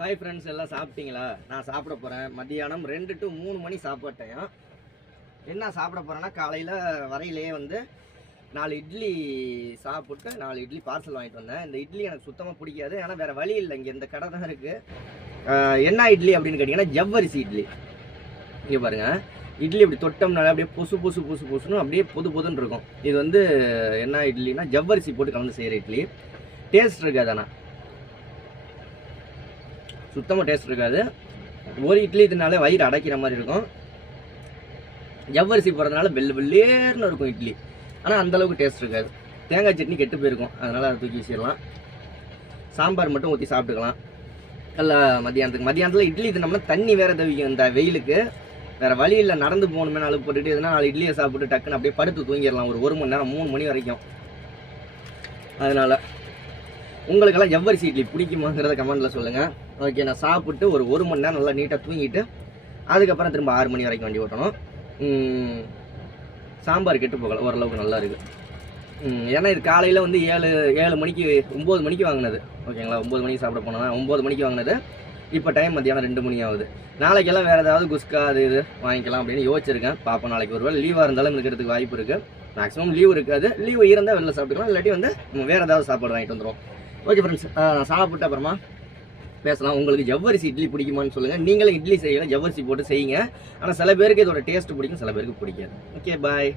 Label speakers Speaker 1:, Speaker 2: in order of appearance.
Speaker 1: Hi friends எல்லாம் சாப்பிட்டீங்களா? நான் சாப்பிட போகிறேன் மதியானம் ரெண்டு டு மூணு மணி சாப்பிட்டேன் என்ன சாப்பிட போகிறேன்னா காலையில் வரையிலேயே வந்து நாலு இட்லி சாப்பிட்டு நாலு இட்லி பார்சல் வாங்கிட்டு வந்தேன். இந்த இட்லி எனக்கு சுத்தமாக பிடிக்காது. ஏன்னா வேறு வழி இல்லை. இங்கே இந்த கடை தான் இருக்குது என்ன இட்லி அப்படின்னு கேட்டிங்கன்னா ஜவ்வரிசி இட்லி. இங்கே பாருங்கள் இட்லி இப்படி தொட்டோம்னால அப்படியே புசு புசு புசு புசுன்னு அப்படியே புது புதுன்னு இருக்கும். இது வந்து என்ன இட்லினா ஜவ்வரிசி போட்டு கலந்து செய்கிற இட்லி. டேஸ்ட் இருக்காது ஆனால் சுத்தமாக டேஸ்ட் இருக்காது. ஒரு இட்லி தினாலே வயிறு அடைக்கிற மாதிரி இருக்கும். ஜவ்வரிசி போடுறதுனால வெள்ளு வெள்ளேர்னு இருக்கும் இட்லி. ஆனால் அந்தளவுக்கு டேஸ்ட் இருக்காது. தேங்காய் சட்னி கெட்டு போயிருக்கும். அதனால் அதை தூக்கி வச்சிடலாம். சாம்பார் மட்டும் ஊற்றி சாப்பிட்டுக்கலாம். நல்ல மதியானத்துக்கு மதியானத்தில் இட்லி தினம்னா தண்ணி வேறு தவிக்கும். இந்த வெயிலுக்கு. வேறு வழி இல்லை. நடந்து போகணுமே நாலு போட்டுட்டு எதுனா நாலு இட்லியை சாப்பிட்டு டக்குன்னு அப்படியே படுத்து தூங்கிடலாம். ஒரு ஒரு மணி நேரம் மூணு மணி வரைக்கும். அதனால் உங்களுக்கெல்லாம் எவ்வரி இட்லி பிடிக்குமாங்கிறத கமெண்ட்ல சொல்லுங்க. ஓகே நான் சாப்பிட்டு ஒரு ஒரு மணி நேரம் நல்லா நீட்டாக தூங்கிட்டு அதுக்கப்புறம் திரும்ப ஆறு மணி வரைக்கும் வண்டி ஓட்டணும். சாம்பார் கெட்டு போகல ஓரளவுக்கு நல்லா இருக்கு. ஏன்னா இது காலையில் வந்து ஏழு ஏழு மணிக்கு ஒம்பது மணிக்கு வாங்கினது. ஓகேங்களா ஒம்பது மணிக்கு சாப்பிட போனோம் ஒம்பது மணிக்கு வாங்கினது. இப்போ டைம் மத்தியானம் ரெண்டு மணி ஆகுது. நாளைக்கெல்லாம் வேறு ஏதாவது குஸ்கா அது இது வாங்கிக்கலாம் அப்படின்னு யோசிச்சிருக்கேன். பார்ப்போம் நாளைக்கு ஒரு வேலை லீவாக இருந்தாலும் இருக்கிறதுக்கு வாய்ப்பு இருக்குது மேக்ஸிமம் லீவ் இருக்காது லீவ் இருந்தால் வெளில சாப்பிட்டுக்கலாம். இல்லாட்டி வந்து நம்ம வேறு ஏதாவது சாப்பாடு வாங்கிட்டு வந்துடும் ஓகே ஃப்ரெண்ட்ஸ் நான் சாப்பிட்டு அப்புறமா பேசலாம். உங்களுக்கு ஜவ்வரிசி இட்லி பிடிக்குமான்னு சொல்லுங்கள் நீங்களும் இட்லி செய்யலாம். ஜவ்வரிசி போட்டு செய்யுங்க. ஆனால் சில பேருக்கு இதோட டேஸ்ட் பிடிக்கும் சில பேருக்கு பிடிக்காது. ஓகே பாய்